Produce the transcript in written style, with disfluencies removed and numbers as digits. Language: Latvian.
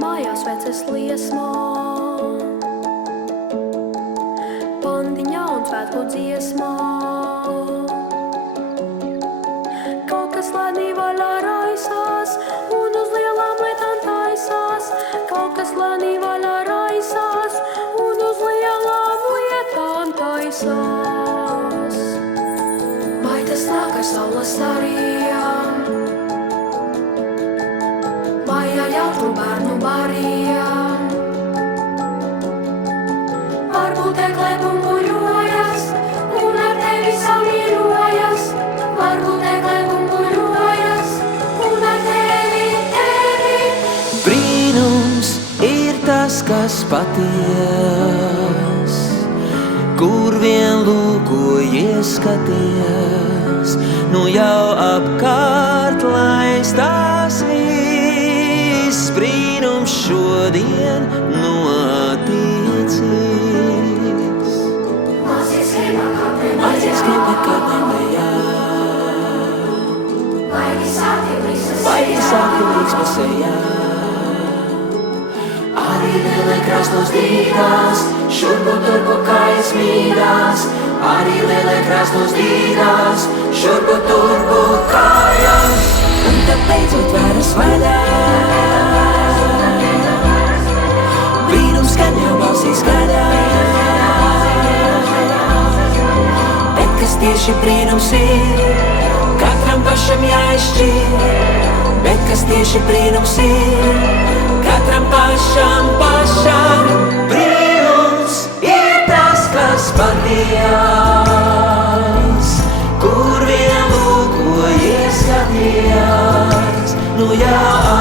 mājās veces liesmā. Bandiņā un svētku dziesmā. Kaut kas lēnī vaļā raisās un uz lielām lietām taisās. Kaut kas lēnī vaļā raisās un uz lielām lietām taisās. Vai tas nāk ar saules starījām? Vai ar jautru bērnu barījām? Varbūt eglē bumbuļojas un ar tevi samīļojas. Varbūt eglē bumbuļojas un ar tevi. Brīnums ir tas, kas paties, kur vien lūkojies skaties, nu jau apkārt laistās viss. Brīnums šodien noticis. Mazies skrien nekad nelejā, baigi sāki līksmas sejā. Arī lielai krasnos dīdās, šurpu turpu kājas mīdās. Arī lielai krasnos dīdās, šurpu turpu kājas. Un tad beidzot veras vaļā. Brīnums skan jau balsīs gaļā. Bet kas tieši brīnums ir, katram pašam jāizšķir. Bet kas tieši brīnums ir, katram pašam. Brīnums ir tas, kas paties, kur vien lūkojies skaties, nu jau